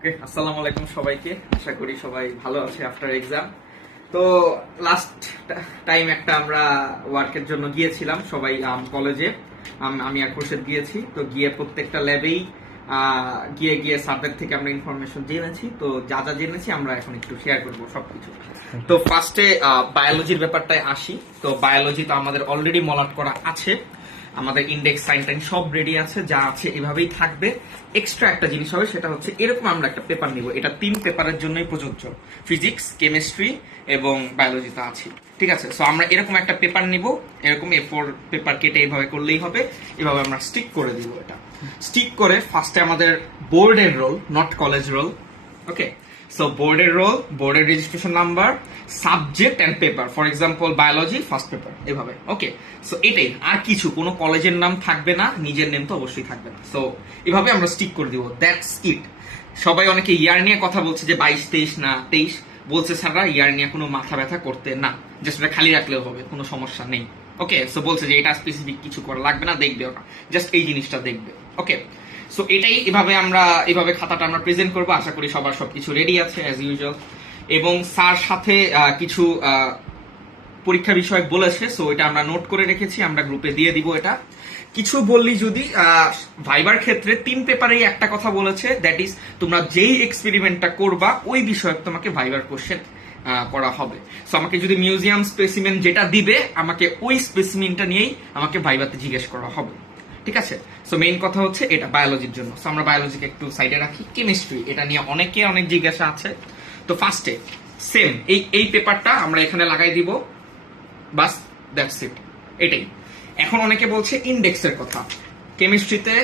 ওকে, আসসালামু আলাইকুম সবাইকে। আশা করি সবাই ভালো আছে আফটার এক্সাম তো লাস্ট টাইম একটা আমরা ওয়ার্কের জন্য গিয়েছিলাম, সবাই কলেজে আমি আর গিয়েছি। তো গিয়ে প্রত্যেকটা ল্যাবেই গিয়ে গিয়ে স্যারদের থেকে আমরা ইনফরমেশন জেনেছি। তো যা যা জেনেছি আমরা এখন একটু শেয়ার করব সবকিছু। তো ফার্স্টে বায়োলজির ব্যাপারটায় আসি। তো বায়োলজি তো আমাদের অলরেডি মলাট করা আছে। আমাদের ইন্ডেক্স সাইন টাইন সব রেডি আছে, যা আছে এভাবেই থাকবে। এক্সট্রা একটা জিনিস হবে, সেটা হচ্ছে এরকম আমরা একটা পেপার নিব। এটা তিন পেপারের জন্যই প্রযোজ্য। ফিজিক্স কেমিস্ট্রি এবং বায়োলজিতে আছে। ঠিক আছে? সো আমরা এরকম একটা পেপার নিব। এরকম এ ফোর পেপার কেটে এইভাবে করলেই হবে। এভাবে আমরা স্টিক করে দিব এটা। স্টিক করে ফার্স্টে আমাদের বোর্ডের roll not college roll okay so বোর্ডের রোল বোর্ডের registration number subject and paper for example biology first paper এভাবে। ওকে সো এটাই। আর কিছু। কোনো কলেজের নাম থাকবে না। নিজের নেম তো অবশ্যই থাকবে না। সো এভাবে আমরা স্টিক করে দিব। দ্যাটস ইট সবাই অনেকে ইয়ার নিয়ে কথা বলছে যে বাইশ, তেইশ না, তেইশ। বলছে, স্যাররা ইয়ার নিয়ে কোনো মাথা ব্যথা করতে না। জাস্ট ওটা খালি রাখলেও হবে। কোনো সমস্যা নেই। ওকে সো বলছে যে এটা স্পেসিফিক কিছু করা লাগবে না। দেখবে ওটা। জাস্ট এই জিনিসটা দেখবে। ওকে সো এটাই এভাবে আমরা, এভাবে খাতাটা আমরা প্রেজেন্ট করব। আশা করি সবার সবকিছু রেডি আছে অ্যাজ ইউজুয়াল এবং স্যার সাথে কিছু পরীক্ষা বিষয়ক বলেছে সো এটা আমরা নোট করে রেখেছি, আমরা গ্রুপে দিয়ে দিব এটা। কিছু বললি যদি ভাইবার ক্ষেত্রে তিন পেপারেই একটা কথা বলেছে দ্যাট ইজ তোমরা যেই এক্সপেরিমেন্টটা করবা, ওই বিষয়ক তোমাকে ভাইবার কোশ্চেন করা হবে। সো আমাকে যদি মিউজিয়াম স্পেসিমেন যেটা দিবে, আমাকে ওই স্পেসিমেনটা নিয়েই আমাকে ভাইবাতে জিজ্ঞেস করা হবে। ঠিক আছে? সো মেইন কথা হচ্ছে এটা বায়োলজির জন্য। সো আমরা বায়োলজিকে একটু সাইডে রাখি। কেমিস্ট্রি এটা নিয়ে অনেকে অনেক জিজ্ঞাসা আছে। তো ফার্স্টে সেম এই এই পেপারটা আমরা এখানে লাগাই দিব। বাস দ্যাটস ইট এটাই। এখন অনেকে বলছে ইন্ডেক্সের কথা। কেমিস্ট্রিতে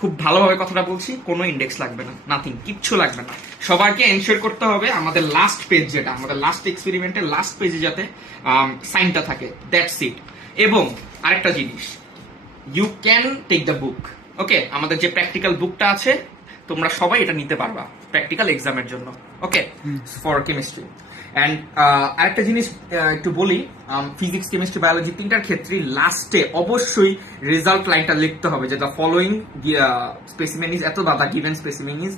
খুব ভালোভাবে কথাটা বলছি, কোনো ইন্ডেক্স লাগবে না। নাথিং কিচ্ছু লাগবে না। সবাইকে এনশিওর করতে হবে আমাদের লাস্ট পেজ যেটা, আমাদের লাস্ট এক্সপেরিমেন্টের লাস্ট পেজে যাতে সাইনটা থাকে। দ্যাটস ইট এবং আরেকটা জিনিস you can take the book okay আমাদের যে প্র্যাকটিক্যাল বুকটা আছে তোমরা সবাই এটা নিতে পারবা প্র্যাকটিক্যাল এক্সামের জন্য। ওকে ফর কেমিস্ট্রি অ্যান্ড আরেকটা জিনিস একটু বলি ফিজিক্স কেমিস্ট্রি বায়োলজি তিনটার ক্ষেত্রে লাস্টে অবশ্যই রেজাল্ট লাইনটা লিখতে হবে যে দ্য ফলোয়িং স্পেসিমেন ইজ এত দাদা গিভেন স্পেসিমেন ইজ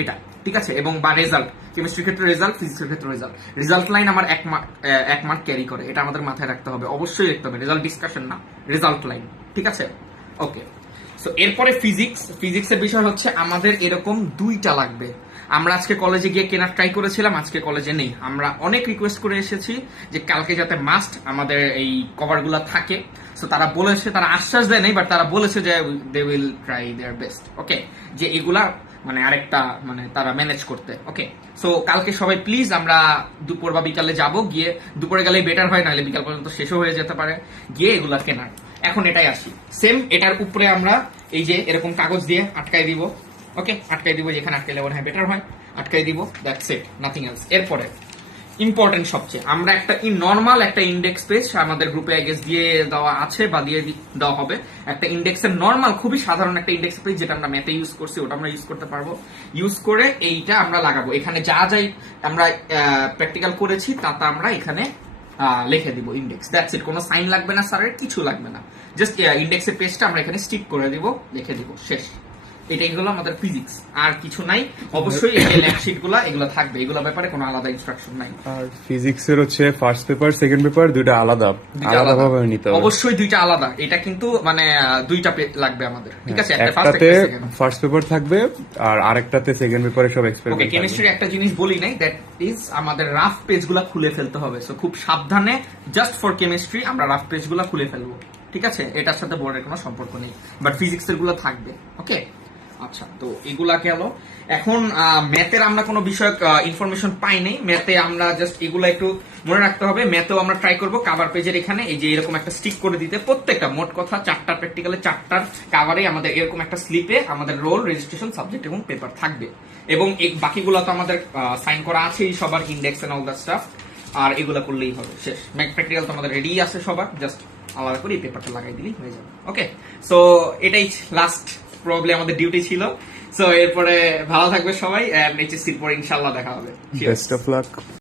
এটা। ঠিক আছে? এবং বা রেজাল্ট কেমিস্ট্রির ক্ষেত্রে রেজাল্ট ফিজিক্সের ক্ষেত্রে রেজাল্ট রেজাল্ট লাইন আমার এক মার্ক এক মার্ক ক্যারি করে। এটা আমাদের মাথায় রাখতে হবে। অবশ্যই লিখতে হবে। রেজাল্ট ডিসকাশন না রেজাল্ট লাইন ঠিক আছে? ওকে সো এরপরে ফিজিক্স ফিজিক্সের বিষয় হচ্ছে আমাদের এরকম দুইটা লাগবে। আমরা আজকে কলেজে গিয়ে কেনার ট্রাই করেছিলাম, আজকে কলেজে নেই। আমরা অনেক রিকোয়েস্ট করে এসেছি যে কালকে যাতে মাস্ট আমাদের এই কভারগুলো থাকে। সো তারা বলেছে, তারা আশ্বাস দেয় নাই বাট তারা বলেছে যে they will try their best okay যে এগুলা মানে আরেকটা মানে তারা ম্যানেজ করতে। ওকে সো কালকে সবাই প্লিজ আমরা দুপুর বা বিকালে যাব। গিয়ে দুপুরে গেলে বেটার হয়, নাহলে বিকাল পর্যন্ত শেষও হয়ে যেতে পারে। গিয়ে এগুলা কেনার। এখন এটাই আসি সেম এটার উপরে আমরা এই যে এরকম কাগজ দিয়ে আটকাই দিব। ওকে আটকাই দিব যেখানে আটকাইলে মনে হয় বেটার হয়। আটকাই দিব দ্যাটস ইট নাথিং এলস এরপরে ইম্পর্টেন্ট সবচেয়ে। আমরা একটা নর্মাল একটা ইন্ডেক্স পেজ আমাদের গ্রুপে আই গেস দিয়ে দেওয়া আছে বা দিয়ে দেওয়া হবে। একটা ইন্ডেক্সের নর্মাল খুবই সাধারণ একটা ইন্ডেক্স পেজ যেটা আমরা ম্যাথে ইউজ করছি, ওটা আমরা ইউজ করতে পারব। ইউজ করে এইটা আমরা লাগাবো। এখানে যা যাই আমরা প্র্যাকটিক্যাল করেছি তা তা আমরা এখানে লিখে দিব ইন্ডেক্স দ্যাটস ইট কোনো সাইন লাগবে না স্যারের কিছু লাগবে না। জাস্ট ইন্ডেক্সের পেজটা আমরা এখানে স্টিক করে দিব, লিখে দিব, শেষ। এটাই হলো আমাদের ফিজিক্স আর কিছু নাই। অবশ্যই এই ল্যাব শিটগুলা এগুলো থাকবে। এগুলো ব্যাপারে কোনো আলাদা ইনস্ট্রাকশন নাই। আর ফিজিক্সের হচ্ছে ফার্স্ট পেপার সেকেন্ড পেপার দুইটা আলাদা। আলাদা। ভাবে নিতে হবে। অবশ্যই দুইটা আলাদা। এটা কিন্তু মানে দুইটা লাগবে আমাদের। ঠিক আছে? একটা ফার্স্ট একটা সেকেন্ড ফার্স্ট পেপার থাকবে আর আরেকটাতে সেকেন্ড পেপারে সব এক্সপেরিমেন্ট ওকে কেমিস্ট্রি একটা জিনিস বলি নাই। দ্যাট ইজ আমাদের রাফ পেজগুলো খুলে ফেলতে হবে। সো খুব সাবধানে জাস্ট ফর কেমিস্ট্রি আমরা রাফ পেজগুলো খুলে ফেলব। ঠিক আছে? এটার সাথে বোর্ডের কোনো সম্পর্ক নেই। বাট ফিজিক্সেরগুলো থাকবে। ওকে আচ্ছা তো এগুলা গেল এখন ম্যাথের আমরা কোনো বিষয়ক ইনফরমেশন পাই নাই। ম্যাথে আমরা জাস্ট এগুলা একটু মনে রাখতে হবে। ম্যাথেও আমরা ট্রাই করব। কাভার পেজের এখানে এই যে এরকম একটা স্টিক করে দিতে। প্রত্যেকটা, মোট কথা চারটা প্র্যাকটিক্যালে চারটার কাভারে আমাদের এরকম একটা স্লিপে আমাদের রোল রেজিস্ট্রেশন সাবজেক্ট এবং পেপার থাকবে। এবং বাকিগুলো তো আমাদের সাইন করা আছেই সবার index and all the stuff আর এগুলো করলেই হবে। শেষ। ম্যাথ প্র্যাকটিক্যাল তো আমাদের রেডি আছে সবার। জাস্ট আলাদা করে এই পেপারটা লাগাই দিলেই হয়ে যাবে। ওকে সো এটাই লাস্ট প্রবলেম আমাদের ডিউটি ছিল। সো এরপরে ভালো থাকবে সবাই এইচএসসির পর ইনশাল্লাহ দেখা হবে। Best of luck